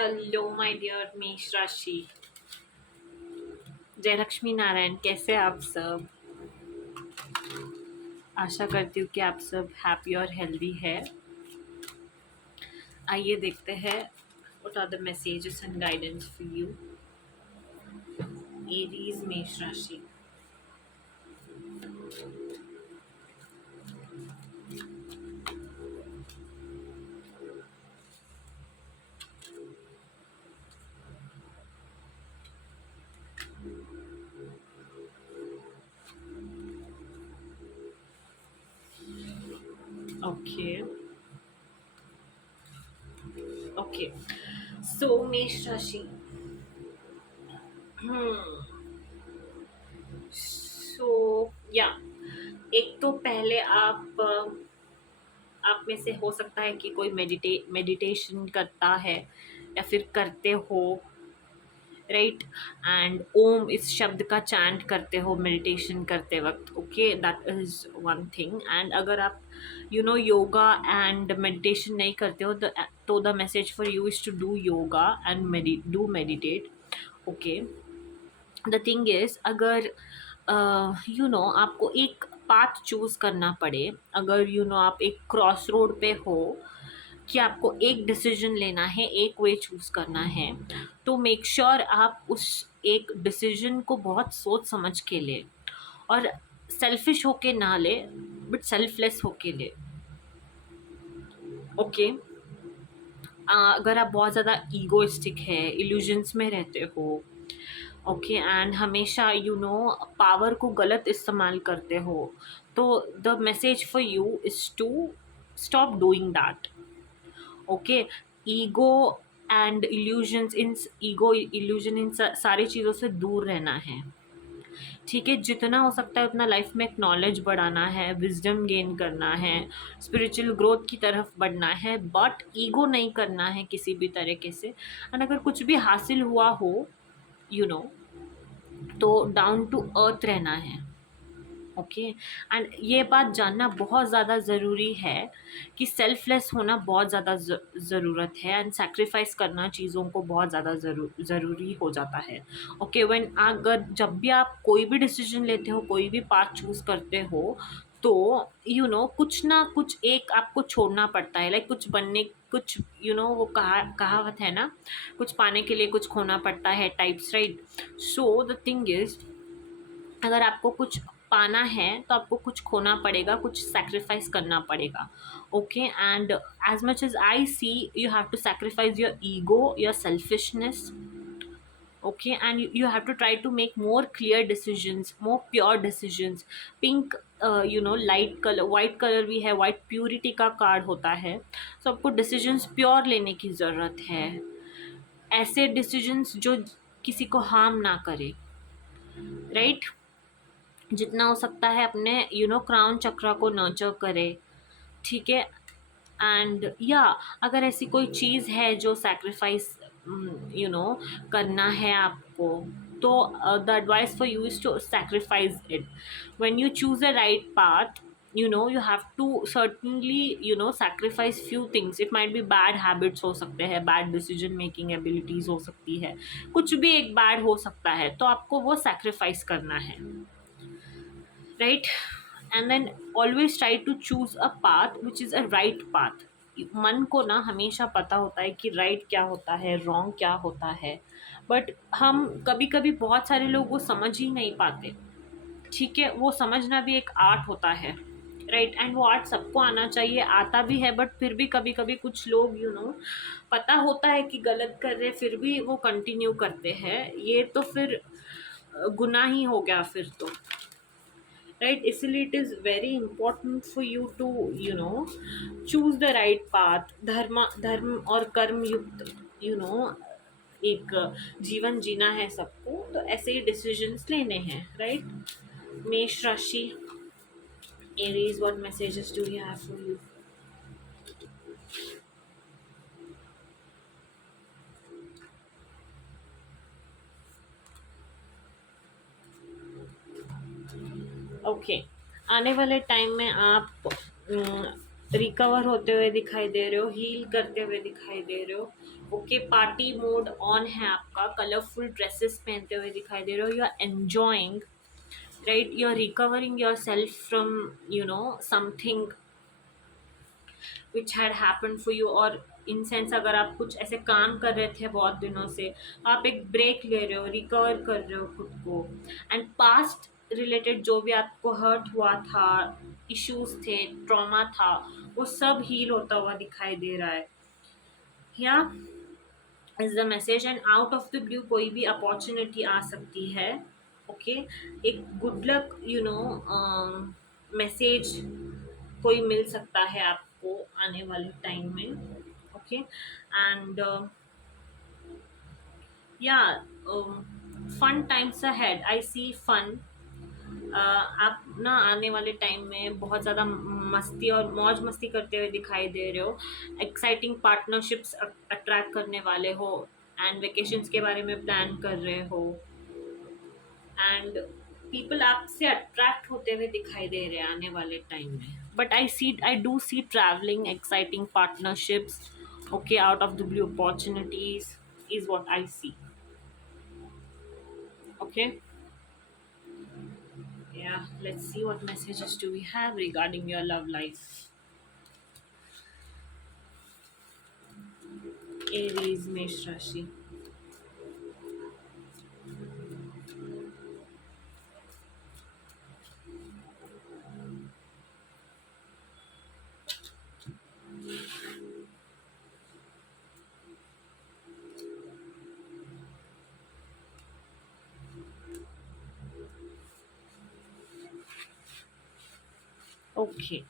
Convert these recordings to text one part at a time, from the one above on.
Hello my dear मेष राशि। जय लक्ष्मी नारायण, कैसे आप सब? आशा करती हूँ कि आप सब हैप्पी और हेल्दी है। आइए देखते हैं what are the messages and guidance for you. Aries मेष राशि। ओके ओके, सो मेष राशि। सो या एक तो पहले आप में से हो सकता है कि कोई मेडिटेशन करता है या फिर करते हो, राइट। एंड ओम इस शब्द का चैंट करते हो मेडिटेशन करते वक्त। Okay, that is one thing. And अगर आप योगा एंड मेडिटेशन नहीं करते हो तो the message for you is to do yoga and do meditate. Okay, the thing is, अगर आपको एक पाथ चूज करना पड़े, अगर आप एक क्रॉस रोड पे हो कि आपको एक डिसीजन लेना है, एक वे चूज करना है, तो मेक श्योर आप उस एक डिसीजन को बहुत सोच समझ के ले, और सेल्फिश होके ना ले, बट सेल्फलेस होके ले। ओके, अगर आप बहुत ज़्यादा ईगोइस्टिक है, इल्यूजन्स में रहते हो, ओके, एंड हमेशा पावर को गलत इस्तेमाल करते हो, तो the message for you is to stop doing that. Okay, ego and illusion इन सारी चीज़ों से दूर रहना है। ठीक है, जितना हो सकता है उतना लाइफ में एक नॉलेज बढ़ाना है, विजडम गेन करना है, स्पिरिचुअल ग्रोथ की तरफ बढ़ना है, बट ईगो नहीं करना है किसी भी तरीके से। एंड अगर कुछ भी हासिल हुआ हो, यू नो तो डाउन टू अर्थ रहना है। ओके, एंड ये बात जानना बहुत ज़्यादा ज़रूरी है कि सेल्फलेस होना बहुत ज़्यादा ज़रूरत है, एंड सेक्रीफाइस करना चीज़ों को बहुत ज़्यादा ज़रूरी हो जाता है। ओके, व्हेन अगर जब भी आप कोई भी डिसीजन लेते हो, कोई भी पाथ चूज़ करते हो, तो कुछ ना कुछ एक आपको छोड़ना पड़ता है। लाइक कुछ बनने, कुछ वो कहावत है ना, कुछ पाने के लिए कुछ खोना पड़ता है types, right. So the thing is, अगर आपको कुछ पाना है तो आपको कुछ खोना पड़ेगा, कुछ सैक्रिफाइस करना पड़ेगा। Okay, and as much as I see, you have to sacrifice your ego, your selfishness. Okay, and you have to try to make more clear decisions, more pure decisions. Pink, light colour, white colour भी है, white purity का card होता है। तो आपको decisions pure लेने की ज़रूरत है, ऐसे डिसीजंस जो किसी को हार्म ना करे, राइट। जितना हो सकता है अपने क्राउन चक्रा को नर्चर करे। ठीक है, एंड या अगर ऐसी कोई चीज़ है जो सैक्रिफाइस करना है आपको, तो the advice for you is to sacrifice it. When you choose a right path, you have to certainly sacrifice few things. It might be bad habits हो सकते हैं, bad decision making abilities हो सकती है, कुछ भी एक bad हो सकता है, तो आपको वो sacrifice करना है, right? And then always try to choose a path which is a right path. मन को ना हमेशा पता होता है कि राइट क्या होता है, रॉन्ग क्या होता है, बट हम कभी कभी, बहुत सारे लोग वो समझ ही नहीं पाते। ठीक है, वो समझना भी एक आर्ट होता है, राइट। एंड वो आर्ट सबको आना चाहिए, आता भी है, बट फिर भी कभी कभी कुछ लोग पता होता है कि गलत कर रहे, फिर भी वो कंटिन्यू करते हैं, ये तो फिर गुनाह ही हो गया फिर तो, राइट। इसलिए it is very important for you to choose the right path. धर्म और कर्म युक्त एक जीवन जीना है सबको, तो ऐसे ही डिसीजंस लेने हैं, राइट। मेष राशि, Aries, what messages do you have for you? Okay, आने वाले टाइम में आप रिकवर होते हुए दिखाई दे रहे हो, हील करते हुए दिखाई दे रहे हो। ओके, पार्टी मोड ऑन है आपका, कलरफुल ड्रेसेस पहनते हुए दिखाई दे रहे हो, you are enjoying, right, you are recovering your self from something which had happen for you, और इन सेंस अगर आप कुछ ऐसे काम कर रहे थे बहुत दिनों से, आप एक ब्रेक ले रहे हो, रिकवर कर रहे हो खुद को, एंड पास्ट रिलेटेड जो भी आपको हर्ट हुआ था, इश्यूज थे, ट्रॉमा था, वो सब हील होता हुआ दिखाई दे रहा है। या is the message, and out of the blue कोई भी अपॉर्चुनिटी आ सकती है। ओके, एक गुड लक मैसेज कोई मिल सकता है आपको आने वाले टाइम में। ओके, एंड या फन टाइम्स अहेड, आई सी फन। आप ना आने वाले टाइम में बहुत ज़्यादा मस्ती और मौज मस्ती करते हुए दिखाई दे रहे हो, एक्साइटिंग पार्टनरशिप्स अट्रैक्ट करने वाले हो, एंड वेकेशंस के बारे में प्लान कर रहे हो, एंड पीपल आपसे अट्रैक्ट होते हुए दिखाई दे रहे हैं आने वाले टाइम में। But I do see travelling, exciting partnerships, okay, out of the blue opportunities is what I see. Okay, yeah, let's see what messages do we have regarding your love life. Aries, Mesh Rashi. Okay,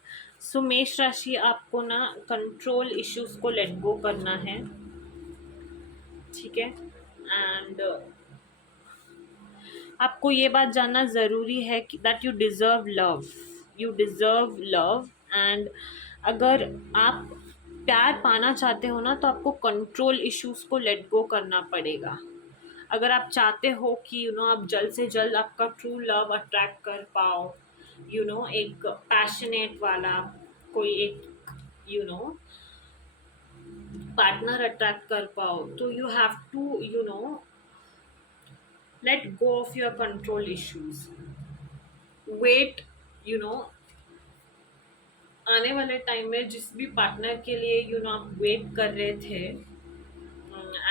so मेष राशि, आपको ना control issues को let go करना है, ठीक है, and आपको ये बात जानना ज़रूरी है कि that you deserve love, you deserve love, and अगर आप प्यार पाना चाहते हो ना, तो आपको कंट्रोल इश्यूज को लेट गो करना पड़ेगा। अगर आप चाहते हो कि आप जल्द से जल्द आपका ट्रू लव अट्रैक्ट कर पाओ, एक पैशनेट वाला कोई एक पार्टनर अट्रैक्ट कर पाओ, तो you have to let go of your control issues, wait, you know आने वाले टाइम में जिस भी पार्टनर के लिए आप वेट कर रहे थे,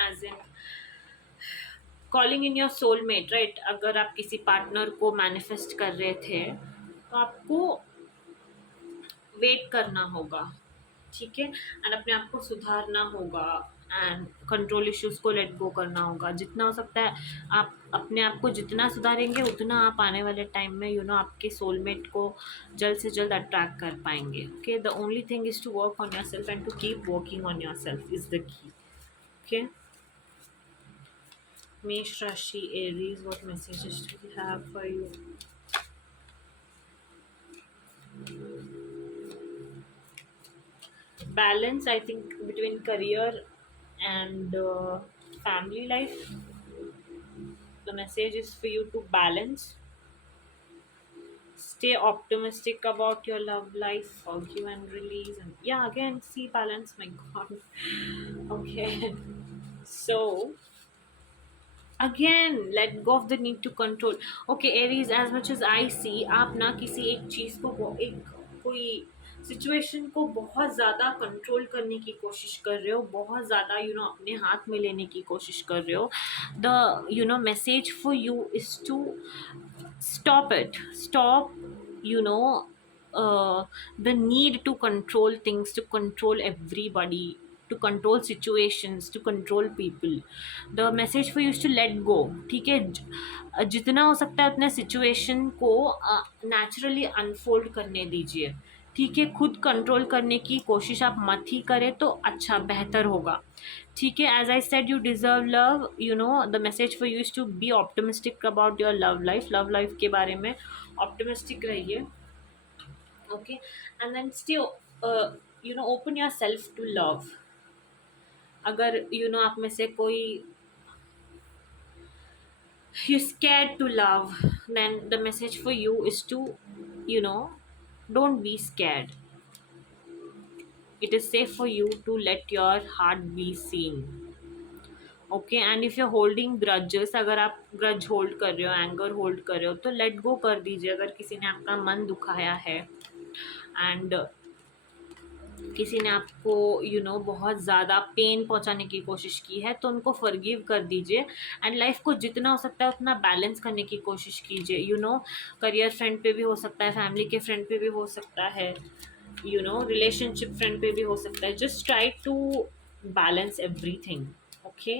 as in calling in your soulmate, right, अगर आप किसी पार्टनर को मैनिफेस्ट कर रहे थे, तो आपको वेट करना होगा, ठीक है, एंड अपने आप को सुधारना होगा, एंड कंट्रोल इश्यूज को लेट गो करना होगा जितना हो सकता है। आप अपने आप को जितना सुधारेंगे उतना आप आने वाले टाइम में आपके सोलमेट को जल्द से जल्द अट्रैक्ट कर पाएंगे। Okay, the only thing is to work on your self and to keep working on your self is the key. Okay, Mesh Rashi, Aries, what messages do we have for you? Balance, I think, between career and family life. The message is for you to balance. Stay optimistic about your love life, forgive and release. And yeah, again, see balance, my god. Okay. So, again, let go of the need to control. Okay, Aries, as much as I see, आप ना किसी एक चीज़ को एक कोई situation को बहुत ज़्यादा कंट्रोल करने की कोशिश कर रहे हो, बहुत ज़्यादा अपने हाथ में लेने की कोशिश कर रहे हो। The message for you is to stop it, stop, you know the need to control things, to control everybody, to control situations, to control people. The message for you is to let go, ठीक है, जितना हो सकता है उतने situation को naturally unfold करने दीजिए, ठीक है, खुद कंट्रोल करने की कोशिश आप मत ही करें तो अच्छा बेहतर होगा, ठीक है। As I said, you deserve love, the message for you is to be optimistic about your love life के बारे में ऑप्टिमिस्टिक रहिए, okay, and then stay open your self to love. अगर आप में से कोई you scared to love, then the message for you is to you know don't be scared, It is safe for you to let your heart be seen. Okay, and if you holding grudges, अगर आप grudge hold कर रहे हो, anger hold कर रहे हो, तो let go कर दीजिए। अगर किसी ने आपका मन दुखाया है एंड किसी ने आपको बहुत ज़्यादा पेन पहुंचाने की कोशिश की है, तो उनको फॉरगिव कर दीजिए एंड लाइफ को जितना हो सकता है उतना बैलेंस करने की कोशिश कीजिए। करियर फ्रेंड पे भी हो सकता है, फैमिली के फ्रेंड पे भी हो सकता है, रिलेशनशिप फ्रेंड पे भी हो सकता है। Just try to balance everything. Okay,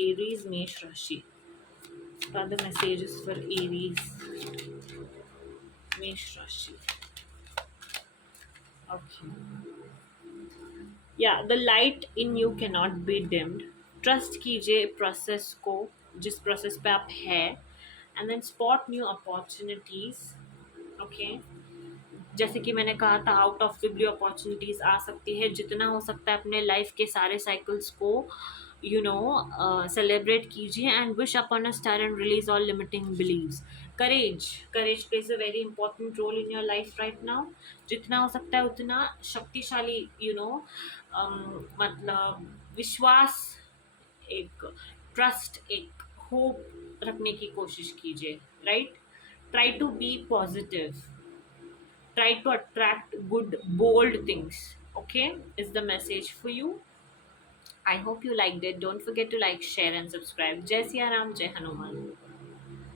Aries मेष राशि, what are the messages for Aries मेष राशि? Okay, या the light in you can not be dimmed. Trust कीजिए प्रोसेस को, जिस प्रोसेस पे आप है, and then spot new opportunities. Okay, जैसे कि मैंने कहा था, out of the blue opportunities आ सकती है। जितना हो सकता है अपने लाइफ के सारे साइकिल्स को सेलिब्रेट कीजिए and wish upon a star and release all limiting beliefs. Courage plays a very important role in your life right now. जितना हो सकता है उतना शक्तिशाली मतलब विश्वास, एक ट्रस्ट, एक होप रखने की कोशिश कीजिए। Right, try to be positive, try to attract good bold things. Okay, is the message for you. I hope you liked it. Don't forget to like, share and subscribe. Jai Siya Ram, Jai Hanuman.